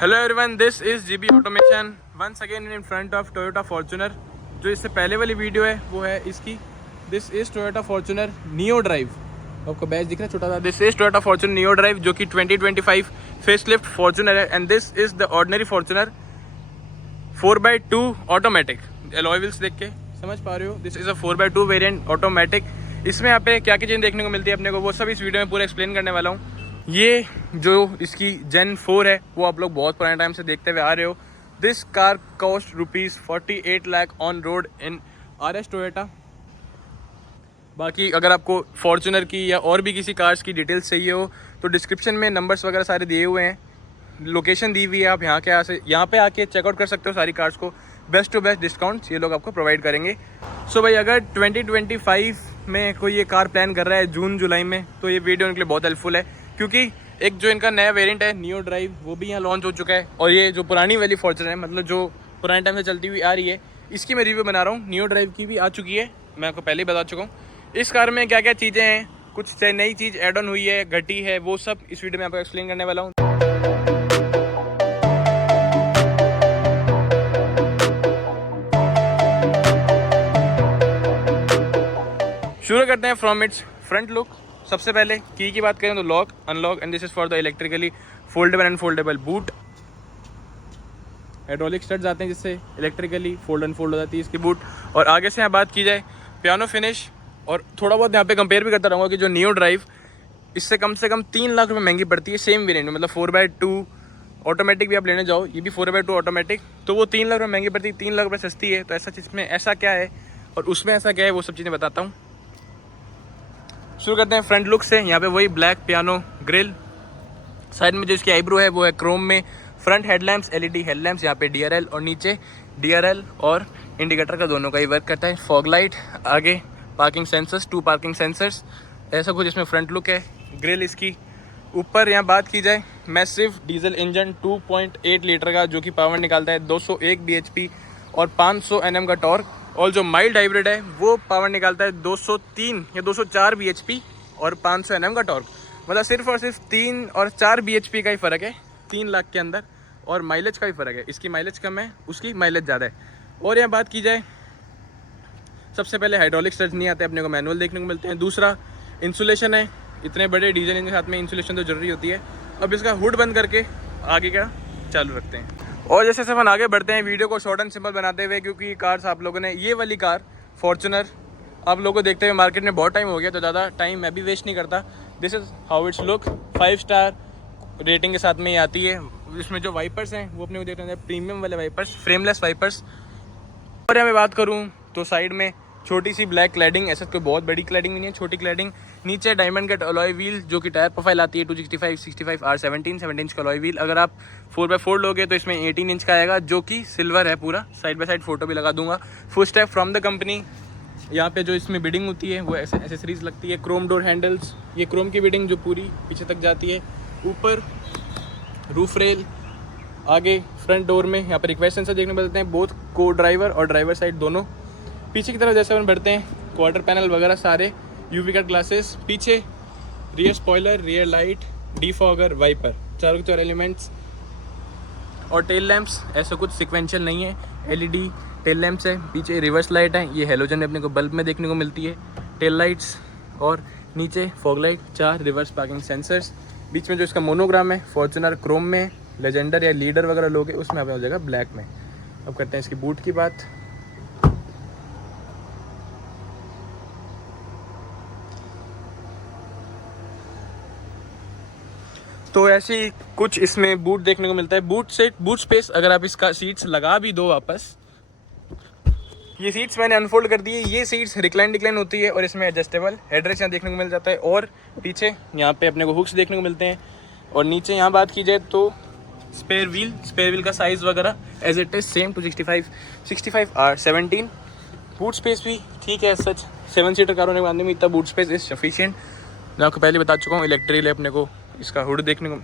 Hello everyone, this is GB automation once again in front of Toyota Fortuner. जो इससे पहले वाली video है वो है इसकी। This is Toyota Fortuner neo drive. आपको बैच दिख रहा है छोटा सा। This is Toyota Fortuner neo drive जो कि 2025 फेसलिफ्ट फॉर्च्यूनर है। And this is the ordinary Fortuner 4x2 automatic. Alloy wheels देख के समझ पा रहे हो। This is a 4x2 variant automatic. इसमें यहाँ पे क्या क्या चीज़ देखने को मिलती है अपने को, वो सब इस वीडियो में पूरा एक्सप्लेन करने वाला हूँ। ये जो इसकी जेन 4 है वो आप लोग बहुत पुराने टाइम से देखते हुए आ रहे हो। This car cost ₹48 lakh on road in RS Toyota. बाकी अगर आपको फॉर्च्यूनर की या और भी किसी कार्स की डिटेल्स चाहिए हो तो डिस्क्रिप्शन में नंबर्स वगैरह सारे दिए हुए हैं, लोकेशन दी हुई है। आप यहाँ पे आके चेकआउट कर सकते हो सारी कार्स को। बेस्ट टू बेस्ट डिस्काउंट्स ये लोग आपको प्रोवाइड करेंगे। सो भाई अगर 2025 में कोई ये कार प्लान कर रहा है जून जुलाई में, तो ये वीडियो उनके लिए बहुत हेल्पफुल है, क्योंकि एक जो इनका नया वेरिएंट है नियो ड्राइव वो भी यहाँ लॉन्च हो चुका है। और ये जो पुरानी वाली फॉर्च्यूनर है, मतलब जो पुराने टाइम से चलती हुई आ रही है, इसकी मैं रिव्यू बना रहा हूँ। नियो ड्राइव की भी आ चुकी है, मैं आपको पहले ही बता चुका हूँ। इस कार में क्या क्या चीज़ें हैं, कुछ नई चीज़ एड ऑन हुई है, घटी है, वो सब इस वीडियो में आपको एक्सप्लेन करने वाला हूँ। शुरू करते हैं फ्रॉम इट्स फ्रंट लुक। सबसे पहले की बात करें तो lock unlock, and this is for the electrically foldable and foldable boot. Hydraulic studs आते हैं जिससे इलेक्ट्रिकली फोल्ड एंड फोल्ड हो जाती है इसकी बूट। और आगे से यहाँ बात की जाए पियानो फिनिश, और थोड़ा बहुत यहाँ पे कंपेयर भी करता रहूँगा कि जो नियो ड्राइव इससे कम से कम 3 लाख रुपये महंगी पड़ती है सेम वेरिएंट में। मतलब 4x2 ऑटोमेटिक भी आप लेने जाओ, ये भी 4x2 ऑटोमेटिक, तो वो 3 लाख रुपये महंगी पड़ती है, 3 लाख रुपये सस्ती है। तो ऐसा चीज़ में ऐसा क्या है और उसमें ऐसा क्या है, वो सब चीज़ें बताता हूँ। शुरू करते हैं फ्रंट लुक से। यहाँ पे वही ब्लैक पियानो ग्रिल, साइड में जो इसकी आईब्रो है वो है क्रोम में। फ्रंट हेडलैम्प्स LED हेडलैम्प्स, यहाँ पे DRL, और नीचे DRL और इंडिकेटर का दोनों का ही वर्क करता है। फॉग लाइट, आगे पार्किंग सेंसर्स, 2 पार्किंग सेंसर्स, ऐसा कुछ इसमें फ्रंट लुक है। ग्रिल इसकी ऊपर यहाँ बात की जाए, मैसिव डीजल इंजन 2.8 लीटर का जो कि पावर निकालता है 201 bhp और 500 Nm का टॉर्क। और जो माइल्ड हाइब्रिड है वो पावर निकालता है 203 या 204 bhp और 500 Nm का टॉर्क। मतलब सिर्फ और सिर्फ 3 और 4 bhp का ही फ़र्क है 3 लाख के अंदर, और माइलेज का ही फ़र्क है। इसकी माइलेज कम है, उसकी माइलेज ज़्यादा है। और यहाँ बात की जाए, सबसे पहले हाइड्रोलिक स्टड्स नहीं आते अपने को, मैनुअल देखने को मिलते हैं। दूसरा इंसुलेशन है, इतने बड़े डीजल इंजन के साथ में इंसुलेशन तो जरूरी होती है। अब इसका हुड बंद करके आगे का चालू रखते हैं। और जैसे अपन आगे बढ़ते हैं वीडियो को शॉर्ट एंड सिंपल बनाते हुए, क्योंकि ये कार्स आप लोगों ने, ये वाली कार फॉर्च्यूनर आप लोगों को देखते हुए मार्केट में बहुत टाइम हो गया, तो ज़्यादा टाइम मैं भी वेस्ट नहीं करता। This is how it's look. 5 star rating के साथ में ये आती है। इसमें जो वाइपर्स हैं वो अपने को देख रहे हैं प्रीमियम वाले वाइपर्स, फ्रेमलेस वाइपर्स। और यहाँ मैं बात करूँ तो साइड में छोटी सी ब्लैक क्लैडिंग, ऐसा कोई बहुत बड़ी क्लैडिंग नहीं है, छोटी क्लैडिंग। नीचे डायमंड कट अलॉय व्हील जो कि टायर प्रोफाइल आती है 265, 65 R17 17 इंच का अलॉय व्हील। अगर आप 4x4 लोगे तो इसमें 18 इंच का आएगा जो कि सिल्वर है पूरा। साइड बाय साइड फोटो भी लगा दूंगा। Full step from the company. यहाँ पे जो इसमें बिडिंग होती है वो ऐसे एसेसरीज लगती है। क्रोम डोर हैंडल्स, ये क्रोम की बिडिंग जो पूरी पीछे तक जाती है। ऊपर रूफ रेल, आगे फ्रंट डोर में यहाँ पर रिक्वेस्ट सेंसर देखने को मिलते हैं, बोथ को ड्राइवर और ड्राइवर साइड दोनों। पीछे की तरफ जैसे हम बढ़ते हैं, क्वार्टर पैनल वगैरह सारे, UV कट ग्लासेस, पीछे rear spoiler, rear light, defogger, wiper, चारों के चार एलिमेंट्स। और टेल लैंप्स ऐसा कुछ सिक्वेंशियल नहीं है, LED टेल लैंप्स है। पीछे रिवर्स लाइट है, ये हेलोजन में अपने को बल्ब में देखने को मिलती है। टेल लाइट्स और नीचे fog light, 4 reverse parking sensors. बीच में जो इसका मोनोग्राम है फॉर्च्यूनर क्रोम में, लेजेंडर या लीडर वगैरह लोगे उसमें हो जाएगा ब्लैक में। अब करते हैं इसकी बूट की बात। तो ऐसी कुछ इसमें बूट देखने को मिलता है। बूट स्पेस अगर आप इसका सीट्स लगा भी दो वापस, ये सीट्स मैंने अनफोल्ड कर दी है। ये सीट्स रिक्लाइन होती है और इसमें एडजस्टेबल हेडरेस्ट यहाँ देखने को मिल जाता है। और पीछे यहाँ पे अपने को हुक्स देखने को मिलते हैं। और नीचे यहाँ बात की जाए तो स्पेयर व्हील का साइज़ वगैरह as it is same 265, 65 R17। Boot space भी ठीक है, सच 7 सीटर कारों के मामले में इतना बूट स्पेस इज सफिशिएंट। मैं आपको पहले बता चुका हूँ, इलेक्ट्रिकल अपने को इसका हुड देखने को,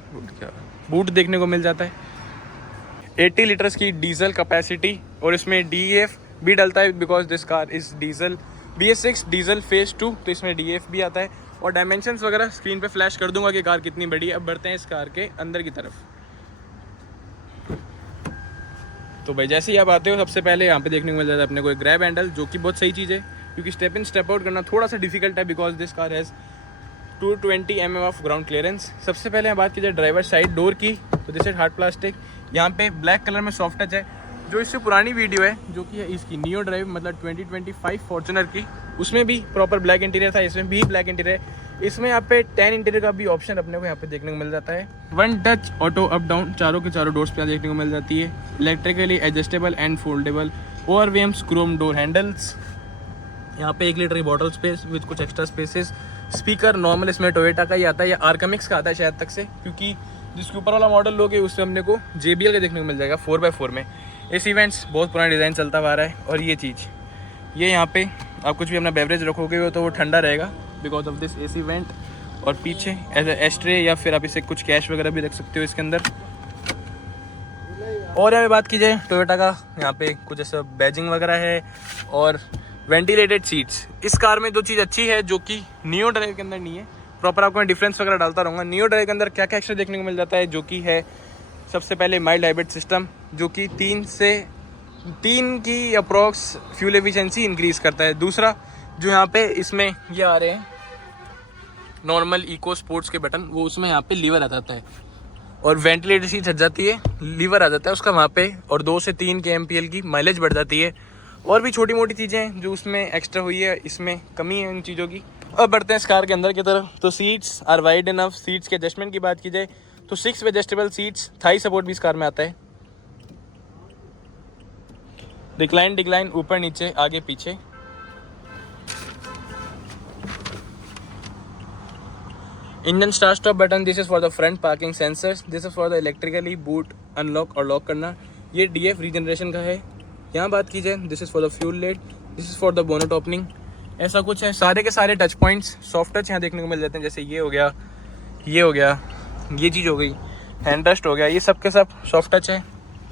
बूट देखने को मिल जाता है। 80 लीटर्स की डीजल कैपेसिटी, और इसमें DEF भी डलता है because this car is diesel BS6 diesel phase 2, तो इसमें DEF भी आता है। और डायमेंशंस वगैरह स्क्रीन पे फ्लैश कर दूंगा कि कार कितनी बड़ी है। अब बढ़ते हैं इस कार के अंदर की तरफ। तो भाई जैसे ही आप आते हो सबसे पहले यहाँ पे देखने को मिल जाता है अपने को एक ग्रैब हैंडल, जो कि बहुत सही चीज़ है क्योंकि स्टेप इन स्टेप आउट करना थोड़ा सा डिफिकल्ट है because this car has 220 mm of ground clearance. सबसे पहले हम बात की जाए ड्राइवर साइड डोर की, तो दिस इज हार्ड प्लास्टिक। यहाँ पे ब्लैक कलर में सॉफ्ट टच है, जो इससे पुरानी वीडियो है जो कि है इसकी नियो ड्राइव मतलब 2025 फॉर्च्यूनर की, उसमें भी प्रॉपर ब्लैक इंटीरियर था, इसमें भी ब्लैक इंटीरियर है। इसमें यहाँ पे 10 इंटीरियर का भी ऑप्शन अपने को यहाँ पे देखने को मिल जाता है। 1 टच ऑटो अप डाउन चारों के चारों डोर्स पे देखने को मिल जाती है। Electrically adjustable and foldable ORVM Chrome door handles. यहाँ पे 1 लीटर की बॉटल स्पेस विद कुछ एक्स्ट्रा स्पेसेस। स्पीकर नॉर्मल इसमें टोयोटा का ही आता है या आर्कमिक्स का आता है शायद तक से, क्योंकि जिसके ऊपर वाला मॉडल लोगे उसमें हमने को JBL का देखने को मिल जाएगा 4x4 में। एसी इवेंट्स बहुत पुराना डिज़ाइन चलता हुआ आ रहा है। और ये चीज़ ये यहाँ पे आप कुछ भी अपना बेवरेज रखोगे तो वो ठंडा रहेगा because of this AC vent. और पीछे एज एस्ट्रे या फिर आप इसे कुछ कैश वगैरह भी रख सकते हो इसके अंदर। और यहाँ पे बात की जाए टोयोटा का, यहाँ पे कुछ ऐसा बैजिंग वगैरह है और वेंटिलेटेड सीट्स। इस कार में जो चीज़ अच्छी है जो कि नियो ड्राइव के अंदर नहीं है, प्रॉपर आपको मैं डिफरेंस वगैरह डालता रहूँगा। नियो ड्राइव के अंदर क्या क्या एक्स्ट्रा देखने को मिल जाता है, जो कि है सबसे पहले माइल्ड हाइब्रिड सिस्टम, जो कि 3 की अप्रॉक्स फ्यूल एफिशिएंसी इंक्रीज़ करता है। दूसरा जो यहाँ पे इसमें ये आ रहे हैं नॉर्मल इको स्पोर्ट्स के बटन, वो उसमें यहाँ पे लीवर आ जाता है और वेंटिलेटर सीट हट जाती है, लीवर आ जाता है उसका वहाँ पे, और 2 से 3 kmpl की माइलेज बढ़ जाती है। और भी छोटी मोटी चीज़ें हैं जो उसमें एक्स्ट्रा हुई है, इसमें कमी है इन चीज़ों की। अब बढ़ते हैं इस कार के अंदर की तरफ। तो seats are wide enough. Seats के एडजस्टमेंट की बात की जाए तो 6 एडजस्टेबल सीट्स, थाई सपोर्ट भी इस कार में आता है। डिक्लाइन ऊपर नीचे आगे पीछे। Engine start stop button, this is for the front parking sensors, this is for the electrically boot unlock और लॉक करना। ये DF रीजनरेशन का है। यहाँ बात की जाए this is for the fuel lid, this is for the bonnet opening. ऐसा कुछ है। सारे के सारे टच पॉइंट्स सॉफ्ट टच यहाँ देखने को मिल जाते हैं, जैसे ये हो गया, ये चीज़ हो गई, हैंड रेस्ट हो गया, ये सब के सब सॉफ्ट टच है।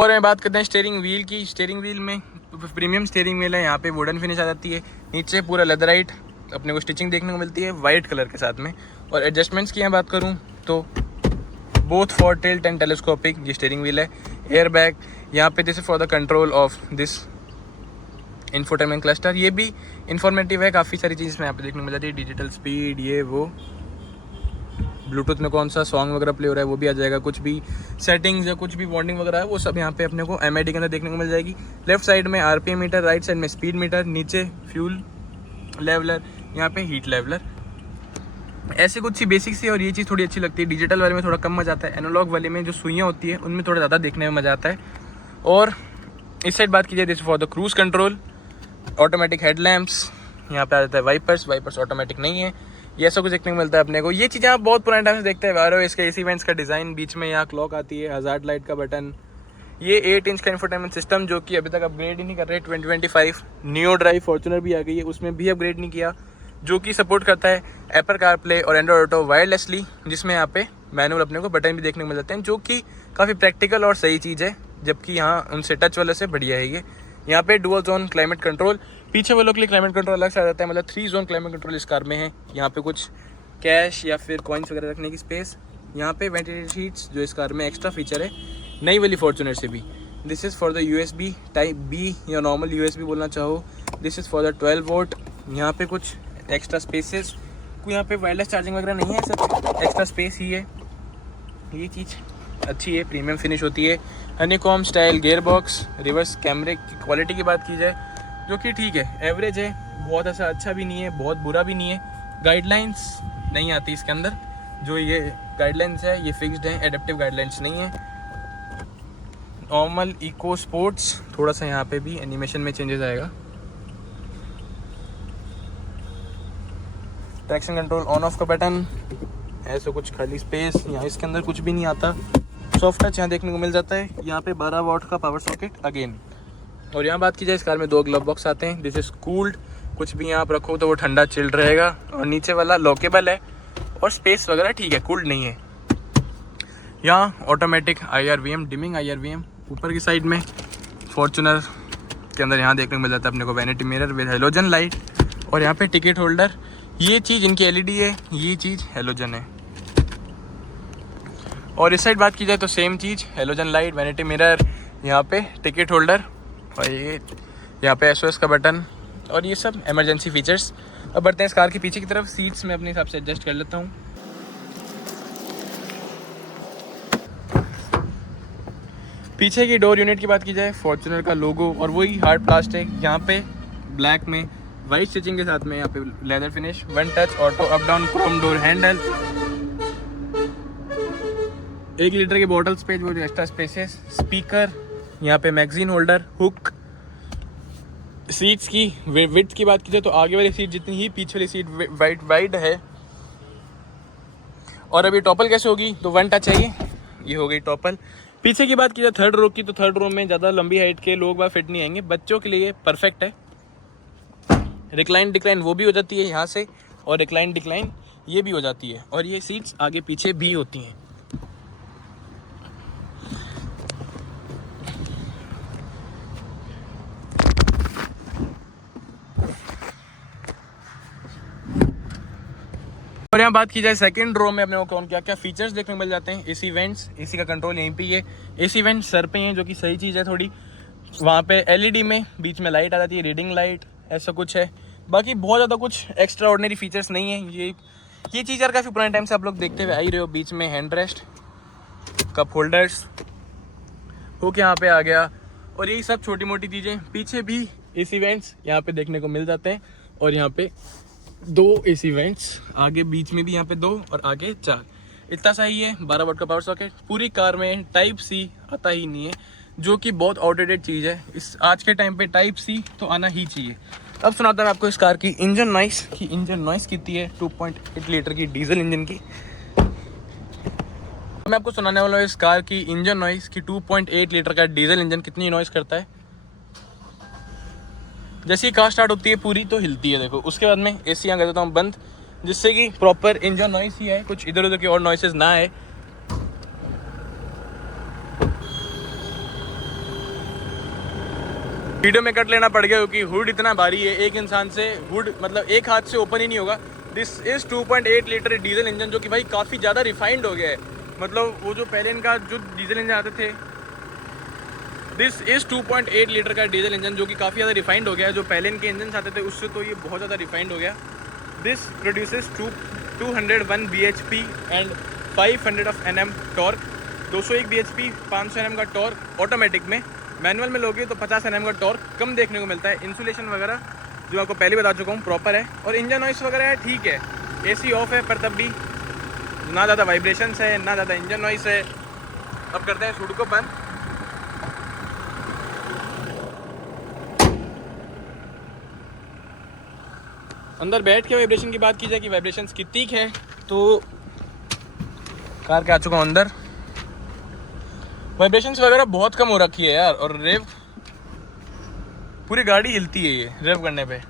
और मैं बात करते हैं स्टीयरिंग व्हील की। स्टीयरिंग व्हील में प्रीमियम स्टीयरिंग व्हील है, यहाँ पे वुडन फिनिश आ जाती है, नीचे पूरा लेदराइट अपने को स्टिचिंग देखने को मिलती है वाइट कलर के साथ में। और एडजस्टमेंट्स की यहाँ बात करूँ तो both for tilt and telescopic ये स्टीयरिंग व्हील है। एयर बैग यहाँ पे this is for the control of this infotainment cluster, ये भी इंफॉर्मेटिव है। काफ़ी सारी चीज़ में यहाँ पे देखने को मिल जाती है, डिजिटल स्पीड, ये वो, ब्लूटूथ में कौन सा सॉन्ग वगैरह प्ले हो रहा है वो भी आ जाएगा, कुछ भी सेटिंग्स या कुछ भी वार्निंग वगैरह है वो सब यहाँ पे अपने को MID के अंदर देखने को मिल जाएगी। लेफ्ट साइड में RPM मीटर, राइट साइड में स्पीड मीटर, नीचे फ्यूल लेवलर, यहाँ पे हीट लेवलर। ऐसे कुछ सी बेसिक सी, और ये चीज़ थोड़ी अच्छी लगती है। डिजिटल वाले में थोड़ा कम मज़ा आता है, एनालॉग वाले में जो सुइयाँ होती है उनमें थोड़ा ज़्यादा देखने में मज़ा आता है। और इस साइड बात की जाए this for the cruise control, automatic headlamps, यहाँ पे आ जाता है वाइपर्स ऑटोमेटिक नहीं है, ये ऐसा कुछ देखने को मिलता है अपने को। ये चीज़ें आप बहुत पुराने टाइम से देखते हैं आ रहे हो। इसका एसी वेंट्स का डिज़ाइन, बीच में यहाँ क्लॉक आती है, हज़ार्ड लाइट का बटन, ये 8 इंच का इंफोटेनमेंट सिस्टम जो कि अभी तक अपग्रेड ही नहीं कर रहे। 2025 नियो ड्राइव फॉर्च्यूनर भी आ गई है, उसमें भी अपग्रेड नहीं किया, जो कि सपोर्ट करता है एप्पल कारप्ले और एंड्रॉइड ऑटो वायरलेसली, जिसमें यहाँ पे मैनुअल अपने को बटन भी देखने को मिल जाते हैं, जो कि काफ़ी प्रैक्टिकल और सही चीज़ है, जबकि यहाँ उनसे टच वाले से बढ़िया है ये। यहाँ पे डुअल जोन क्लाइमेट कंट्रोल, पीछे वालों के लिए क्लाइमेट कंट्रोल अलग से आ जाता है, मतलब 3 जोन क्लाइमेट कंट्रोल इस कार में है। यहाँ पे कुछ कैश या फिर कॉइन्स वगैरह रखने की स्पेस। यहाँ पे वेंटिलेटेड सीट्स जो इस कार में एक्स्ट्रा फीचर है नई वाली फॉर्च्यूनर से भी। This is for the USB type B या नॉर्मल USB बोलना चाहो। This is for the 12 volt. यहाँ पे कुछ एक्स्ट्रा स्पेसेस, कोई यहाँ पे वायरलेस चार्जिंग वगैरह नहीं है, सिर्फ एक्स्ट्रा स्पेस ही है। ये चीज़ अच्छी है, प्रीमियम फिनिश होती है। Honeycomb style gear box, reverse कैमरे की क्वालिटी की बात की जाए जो कि ठीक है, एवरेज है, बहुत ऐसा अच्छा भी नहीं है, बहुत बुरा भी नहीं है। गाइडलाइंस नहीं आती इसके अंदर, जो ये गाइडलाइंस है ये फिक्स्ड है, एडेप्टिव गाइडलाइंस नहीं है। नॉर्मल इको स्पोर्ट्स, थोड़ा सा यहाँ पे भी एनिमेशन में चेंजेस आएगा। ट्रैक्शन कंट्रोल ऑन ऑफ का बटन, ऐसा कुछ खाली स्पेस, यहाँ इसके अंदर कुछ भी नहीं आता। सॉफ्ट टच यहाँ देखने को मिल जाता है। यहाँ पे 12 वॉट का पावर सॉकेट अगेन। और यहाँ बात की जाए इस कार में 2 ग्लव बॉक्स आते हैं। दिस इज कूल्ड, कुछ भी यहाँ आप रखो तो वो ठंडा चिल्ड रहेगा। और नीचे वाला लॉकेबल है और स्पेस वगैरह ठीक है, कूल्ड नहीं है। यहाँ ऑटोमेटिक IRVM, डिमिंग IRVM। ऊपर की साइड में फॉर्च्यूनर के अंदर यहाँ देखने को मिल जाता है अपने को vanity mirror with halogen light. और यहाँ पे टिकट होल्डर, ये चीज़ इनकी LED है, ये चीज़ हेलोजन है। और इस साइड बात की जाए तो सेम चीज़, हेलोजन लाइट, वैनिटी मिरर, यहाँ पे टिकट होल्डर और ये यहाँ पे SOS का बटन और ये सब इमरजेंसी फीचर्स। अब बढ़ते हैं इस कार के पीछे की तरफ। सीट्स मैं अपने हिसाब से एडजस्ट कर लेता हूँ। पीछे की डोर यूनिट की बात की जाए, फॉर्च्यूनर का लोगो और वही हार्ड प्लास्टिक, यहाँ पे ब्लैक में वाइट स्टिचिंग के साथ में यहाँ पे leather finish, 1 touch auto up down Chrome door handle, 1 litre की बॉटल स्पेस वो जो एक्स्ट्रा स्पेसेस, स्पीकर, यहाँ पे मैगजीन होल्डर, हुक। सीट्स की विड्थ की बात की जाए तो आगे वाली सीट जितनी ही पीछे वाली सीट वाइड है। और अभी टॉपल कैसे होगी तो 1 टच है ये हो गई टॉपल। पीछे की बात की जाए थर्ड रो की तो थर्ड रो में ज़्यादा लंबी हाइट के लोग बाहर फिट नहीं आएंगे, बच्चों के लिए परफेक्ट है। रिक्लाइन डिक्लाइन वो भी हो जाती है यहाँ से और रिक्लाइन डिक्लाइन ये भी हो जाती है और ये सीट्स आगे पीछे भी होती हैं। और यहाँ बात की जाए सेकंड रो में अपने को कौन क्या क्या फीचर्स देखने को मिल जाते हैं। एसी वेंट्स, एसी का कंट्रोल यहीं पे ही है। एसी वेंट सर पे हैं जो कि सही चीज़ है थोड़ी। वहाँ पे एलईडी में बीच में लाइट आ जाती है, रीडिंग लाइट, ऐसा कुछ है। बाकी बहुत ज़्यादा कुछ एक्स्ट्रा ऑर्डिनरी फीचर्स नहीं है। ये चीज़ यार काफ़ी पुराने टाइम से आप लोग देखते हुए आ ही रहे हो। बीच में हैंड रेस्ट, कप होल्डर्स होके यहाँ पे आ गया और यही सब छोटी मोटी चीज़ें। पीछे भी एसी वेंट्स यहाँ पे देखने को मिल जाते हैं और यहाँ पे 2 एसी वेंट्स, आगे बीच में भी यहाँ पे 2 और आगे 4। इतना सा ही है। 12 वाट का पावर सॉकेट। पूरी कार में टाइप सी आता ही नहीं है जो कि बहुत आउटडेटेड चीज़ है। इस आज के टाइम पे टाइप सी तो आना ही चाहिए। अब सुनाता हूँ आपको इस कार की इंजन नॉइस कितनी है 2.8 लीटर की डीजल इंजन की। मैं आपको सुनाने वाला हूँ इस कार की इंजन नॉइस की 2.8 लीटर का डीजल इंजन कितनी नॉइस करता है। जैसे ही कार स्टार्ट होती है पूरी तो हिलती है देखो। उसके बाद में एसी यहाँ कर देता हूँ बंद, जिससे कि प्रॉपर इंजन नॉइस ही है, कुछ इधर उधर की और नॉइसेस ना आए। वीडियो में कट लेना पड़ गया क्योंकि हुड इतना भारी है, एक इंसान से हुड मतलब एक हाथ से ओपन ही नहीं होगा। This is 2.8 litre diesel engine जो कि भाई काफ़ी ज़्यादा रिफाइंड हो गया है। मतलब वो जो पहले इनका जो डीजल इंजन आते थे, दिस इज़ 2.8 लीटर का डीजल इंजन जो कि काफ़ी ज़्यादा रिफाइंड हो गया है। जो पहले इनके इंजन आते थे उससे तो ये बहुत ज़्यादा रिफाइंड हो गया। This produces 201 bhp and 500 of Nm torque. 201 bhp 500 Nm का टॉर्क ऑटोमेटिक में। मैनुअल में लोगे तो 50 Nm का टॉर्क कम देखने को मिलता है। इंसुलेशन वगैरह जो आपको पहले बता चुका हूँ प्रॉपर है और इंजन नॉइस वगैरह है ठीक है। एसी ऑफ है पर तब भी ना ज़्यादा वाइब्रेशंस है ना ज़्यादा इंजन नॉइस है। अब करते हैं शूट को बंद। अंदर बैठ के वाइब्रेशन की बात की जाए कि वाइब्रेशंस कितनी है तो कार के आ चुका हूँ अंदर। वाइब्रेशंस वगैरह बहुत कम हो रखी है यार और रेव पूरी गाड़ी हिलती है ये रेव करने पे।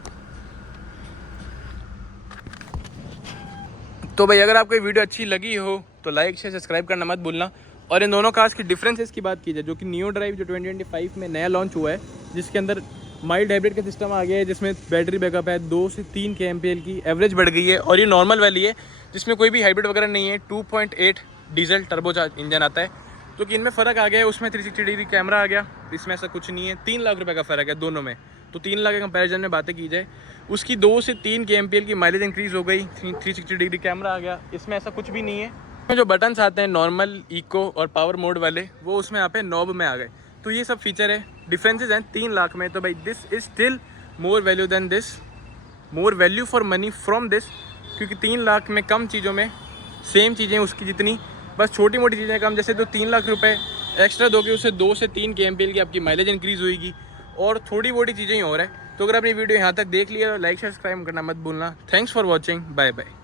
तो भाई अगर आपको ये वीडियो अच्छी लगी हो तो लाइक शेयर सब्सक्राइब करना मत भूलना। और इन दोनों कार्स की डिफरेंसेस की बात की जाए जो कि नियो ड्राइव जो 2025 में नया लॉन्च हुआ है, जिसके अंदर माइल्ड हाइब्रिड का सिस्टम आ गया है, जिसमें बैटरी बैकअप है 2 से 3 kmpl की, एवरेज बढ़ गई है। और ये नॉर्मल वाली है जिसमें कोई भी हाइब्रिड वगैरह नहीं है। 2.8 डीजल टर्बोचार्ज इंजन आता है तो कि इनमें फ़र्क आ गया है। उसमें 360 डिग्री कैमरा आ गया, इसमें ऐसा कुछ नहीं है। 3 लाख रुपये का फ़र्क है दोनों में। तो 3 लाख के कंपैरिजन में बातें की जाए, उसकी 2 से 3 kmpl की माइलेज इंक्रीज़ हो गई। 360 डिग्री कैमरा आ गया, इसमें ऐसा कुछ भी नहीं है। इसमें जो बटन्स आते हैं नॉर्मल, इको और पावर मोड वाले, वो उसमें यहाँ पे नॉब में आ गए। तो ये सब फीचर है, डिफरेंसेस हैं 3 लाख में। तो भाई this is still more value than this, more value for money from this, क्योंकि 3 लाख में कम चीज़ों में सेम चीज़ें उसकी जितनी, बस छोटी मोटी चीज़ें कम। जैसे तो 3 लाख रुपए एक्स्ट्रा दोगे उससे 2 से 3 kmpl की आपकी माइलेज इंक्रीज़ होगी और थोड़ी मोटी चीज़ें ही हो रहा है। तो अगर आपने वीडियो यहाँ तक देख लिया तो लाइक शेयर सब्सक्राइब करना मत भूलना। Thanks for watching, bye bye.